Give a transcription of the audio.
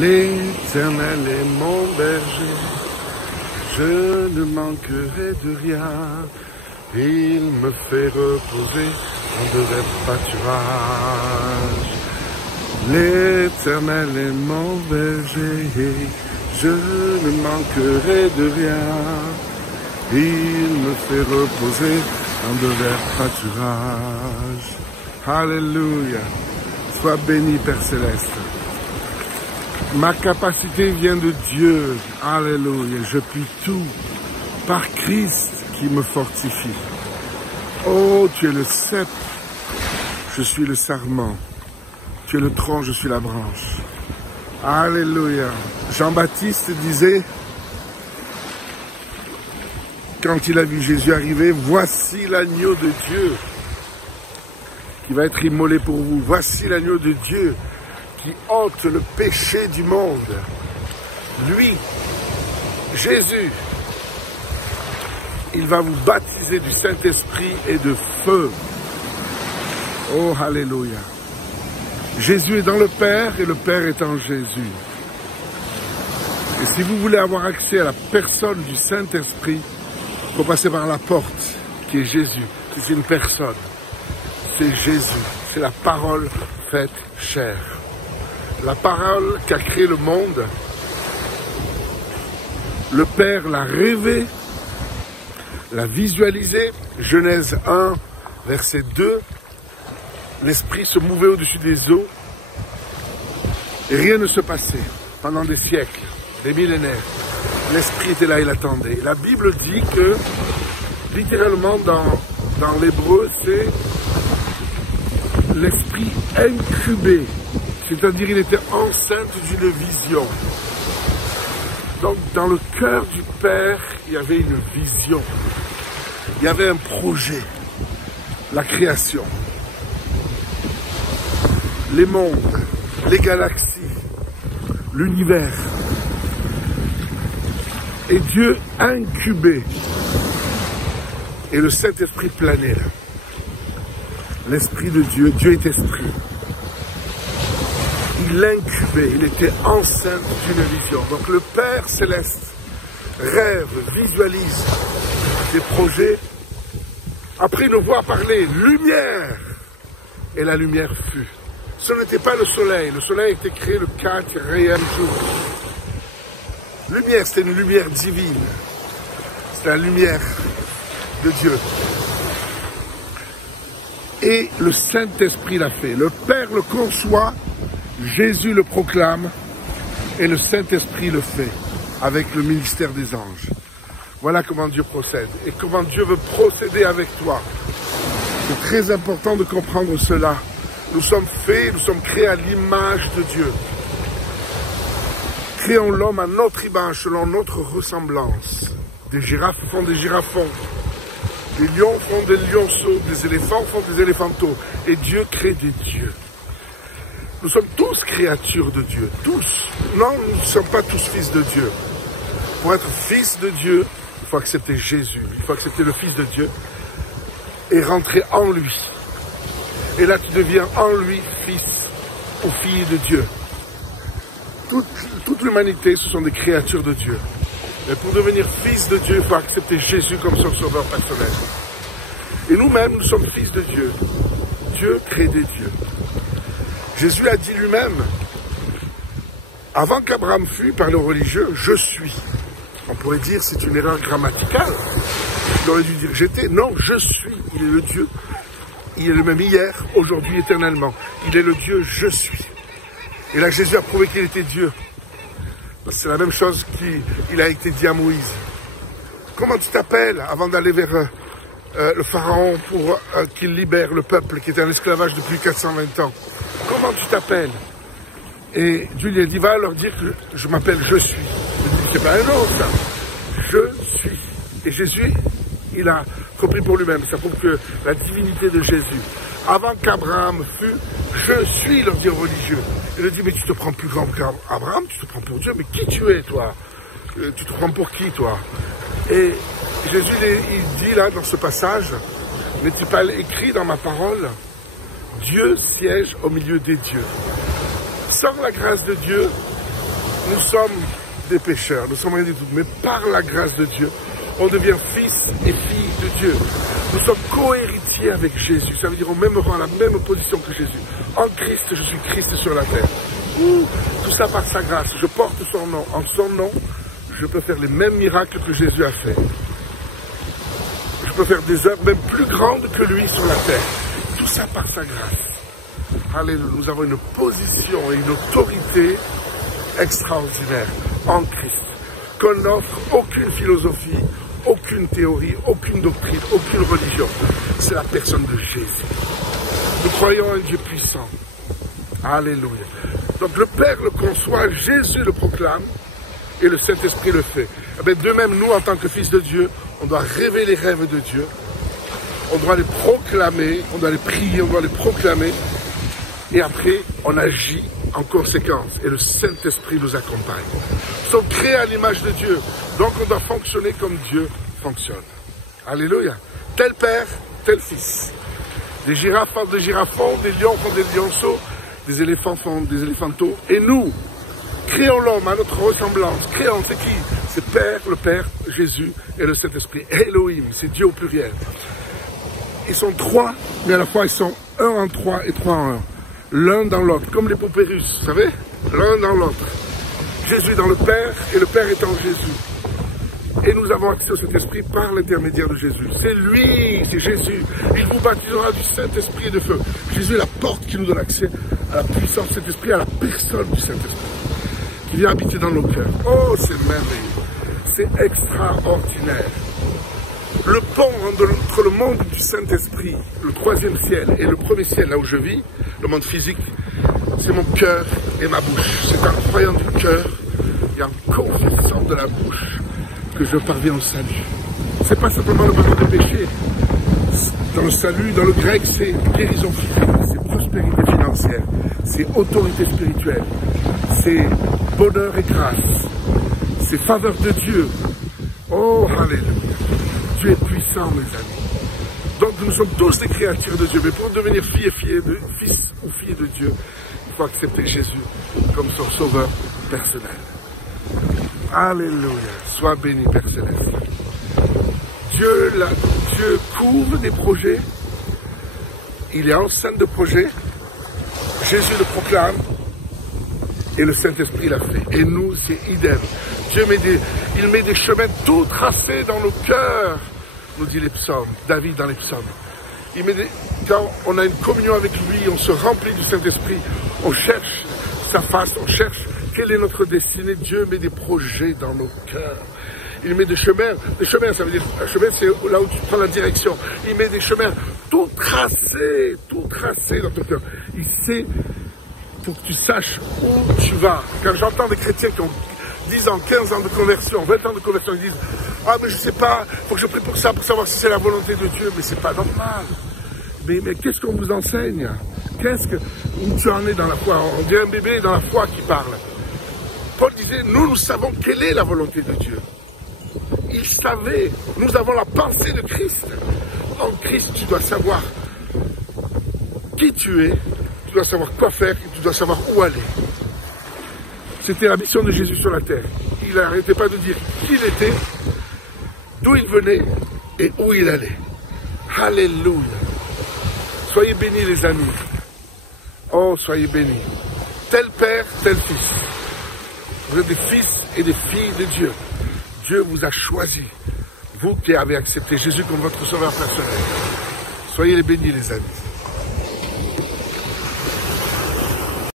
L'Éternel est mon berger, je ne manquerai de rien. Il me fait reposer en de verts pâturages. L'Éternel est mon berger, je ne manquerai de rien. Il me fait reposer en de verts pâturages. Alléluia. Sois béni, Père Céleste. Ma capacité vient de Dieu. Alléluia. Je puis tout par Christ qui me fortifie. Oh, tu es le cep, je suis le sarment. Tu es le tronc, je suis la branche. Alléluia. Jean-Baptiste disait, quand il a vu Jésus arriver, voici l'agneau de Dieu qui va être immolé pour vous. Voici l'agneau de Dieu qui ôte le péché du monde. Lui, Jésus, il va vous baptiser du Saint-Esprit et de feu. Oh, alléluia. Jésus est dans le Père et le Père est en Jésus. Et si vous voulez avoir accès à la personne du Saint-Esprit, il faut passer par la porte qui est Jésus. C'est une personne. C'est Jésus. C'est la parole faite chair. La parole qui a créé le monde. Le Père l'a rêvé, l'a visualisé. Genèse 1, verset 2. L'Esprit se mouvait au-dessus des eaux et rien ne se passait pendant des siècles, des millénaires. L'Esprit était là, il attendait. La Bible dit que, littéralement, dans l'hébreu, c'est l'Esprit incubé. C'est-à-dire, il était enceinte d'une vision. Donc, dans le cœur du Père, il y avait une vision. Il y avait un projet. La création. Les mondes, les galaxies, l'univers. Et Dieu incubé. Et le Saint-Esprit planait là. L'Esprit de Dieu, Dieu est Esprit. Il l'incubait, il était enceinte d'une vision. Donc le Père Céleste rêve, visualise des projets. Après il le voit parler, lumière. Et la lumière fut. Ce n'était pas le soleil a été créé le 4e jour. Lumière, c'était une lumière divine. C'était la lumière de Dieu. Et le Saint-Esprit l'a fait. Le Père le conçoit, Jésus le proclame, et le Saint-Esprit le fait, avec le ministère des anges. Voilà comment Dieu procède, et comment Dieu veut procéder avec toi. C'est très important de comprendre cela. Nous sommes faits, nous sommes créés à l'image de Dieu. Créons l'homme à notre image, selon notre ressemblance. Des girafes font des girafons. Des lions font des lionceaux. Des éléphants font des éléphanteaux. Et Dieu crée des dieux. Nous sommes tous créatures de Dieu. Tous. Non, nous ne sommes pas tous fils de Dieu. Pour être fils de Dieu, il faut accepter Jésus. Il faut accepter le Fils de Dieu et rentrer en lui. Et là, tu deviens en lui fils ou fille de Dieu. Toute l'humanité, ce sont des créatures de Dieu. Mais pour devenir fils de Dieu, il faut accepter Jésus comme son sauveur personnel. Et nous-mêmes, nous sommes fils de Dieu. Dieu crée des dieux. Jésus a dit lui-même, avant qu'Abraham fût, par le religieux, je suis. On pourrait dire c'est une erreur grammaticale. Il aurait dû dire j'étais. Non, je suis. Il est le Dieu. Il est le même hier, aujourd'hui, éternellement. Il est le Dieu, je suis. Et là, Jésus a prouvé qu'il était Dieu. C'est la même chose qu'il a été dit à Moïse. Comment tu t'appelles avant d'aller vers le Pharaon pour qu'il libère le peuple qui était en esclavage depuis 420 ans? Comment tu t'appelles? Et Dieu lui a dit, va leur dire que je m'appelle je suis. Il dit, c'est pas un nom ça. Je suis. Et Jésus, il a compris pour lui-même. Ça prouve que la divinité de Jésus. Avant qu'Abraham fût, je suis, leur dit le religieux. Il leur dit, mais tu te prends plus grand qu'Abraham, tu te prends pour Dieu, mais qui tu es, toi? Tu te prends pour qui, toi? Et Jésus, il dit là, dans ce passage, n'est-il pas écrit dans ma parole, Dieu siège au milieu des dieux. Sans la grâce de Dieu, nous sommes des pécheurs, nous sommes rien du tout. Mais par la grâce de Dieu, on devient fils et filles de Dieu. Nous sommes co-héritiers avec Jésus. Ça veut dire au même rang, à la même position que Jésus. En Christ, je suis Christ sur la terre. Tout ça par sa grâce. Je porte son nom. En son nom, je peux faire les mêmes miracles que Jésus a fait. Je peux faire des œuvres même plus grandes que lui sur la terre. Tout ça par sa grâce. Alléluia. Nous avons une position et une autorité extraordinaire en Christ. Qu'on n'offre aucune philosophie, aucune théorie, aucune doctrine, aucune religion. C'est la personne de Jésus. Nous croyons en un Dieu puissant. Alléluia. Donc le Père le conçoit, Jésus le proclame et le Saint-Esprit le fait. Eh bien, de même, nous, en tant que fils de Dieu, on doit rêver les rêves de Dieu. On doit les proclamer, on doit les prier, on doit les proclamer. Et après, on agit en conséquence. Et le Saint-Esprit nous accompagne. Nous sommes créés à l'image de Dieu. Donc on doit fonctionner comme Dieu fonctionne. Alléluia. Tel père, tel fils. Des girafes font des girafons, des lions font des lionceaux, des éléphants font des éléphanteaux. Et nous, créons l'homme à notre ressemblance. Créons, c'est qui? C'est Père, le Père, Jésus et le Saint-Esprit. Elohim, c'est Dieu au pluriel. Ils sont trois, mais à la fois ils sont un en trois et trois en un. L'un dans l'autre, comme les poupées russes, vous savez? L'un dans l'autre. Jésus dans le Père et le Père est en Jésus. Et nous avons accès au Saint-Esprit par l'intermédiaire de Jésus. C'est lui, c'est Jésus. Il vous baptisera du Saint-Esprit et de feu. Jésus est la porte qui nous donne accès à la puissance du Saint-Esprit, à la personne du Saint-Esprit, qui vient habiter dans nos cœurs. Oh, c'est merveilleux. C'est extraordinaire. Le pont entre le monde du Saint-Esprit, le troisième ciel, et le premier ciel, là où je vis, le monde physique, c'est mon cœur et ma bouche. C'est en croyant du cœur et en confessant de la bouche que je parviens au salut. C'est pas simplement le pardon des péchés. Dans le salut, dans le grec, c'est guérison physique, c'est prospérité financière, c'est autorité spirituelle, c'est bonheur et grâce, c'est faveur de Dieu. Oh, alléluia. Dieu est puissant, mes amis. Donc nous sommes tous des créatures de Dieu, mais pour devenir fils ou fille de Dieu, il faut accepter Jésus comme son sauveur personnel. Alléluia. Sois béni, Père Céleste. Dieu couvre des projets. Il est enceinte de projets. Jésus le proclame. Et le Saint-Esprit l'a fait. Et nous, c'est idem. Dieu il met des chemins tout tracés dans nos cœurs, nous dit les psaumes, David dans les psaumes. Quand on a une communion avec lui, on se remplit du Saint-Esprit, on cherche sa face, on cherche quelle est notre destinée. Dieu met des projets dans nos cœurs. Il met des chemins, ça veut dire, un chemin c'est là où tu prends la direction. Il met des chemins tout tracés dans ton cœur. Il sait, pour que tu saches où tu vas. Quand j'entends des chrétiens qui ont 10 ans, 15 ans de conversion, 20 ans de conversion, ils disent « Ah, mais je sais pas, il faut que je prie pour ça, pour savoir si c'est la volonté de Dieu. » Mais c'est pas normal. Mais qu'est-ce qu'on vous enseigne? Où tu en es dans la foi? On dit un bébé dans la foi qui parle. Paul disait « Nous savons quelle est la volonté de Dieu. » Il savait, nous avons la pensée de Christ. En Christ, tu dois savoir qui tu es, tu dois savoir quoi faire, et tu dois savoir où aller. C'était la mission de Jésus sur la terre. Il n'arrêtait pas de dire qui il était, d'où il venait et où il allait. Alléluia. Soyez bénis les amis. Oh, soyez bénis. Tel père, tel fils. Vous êtes des fils et des filles de Dieu. Dieu vous a choisi. Vous qui avez accepté Jésus comme votre sauveur personnel. Soyez les bénis les amis.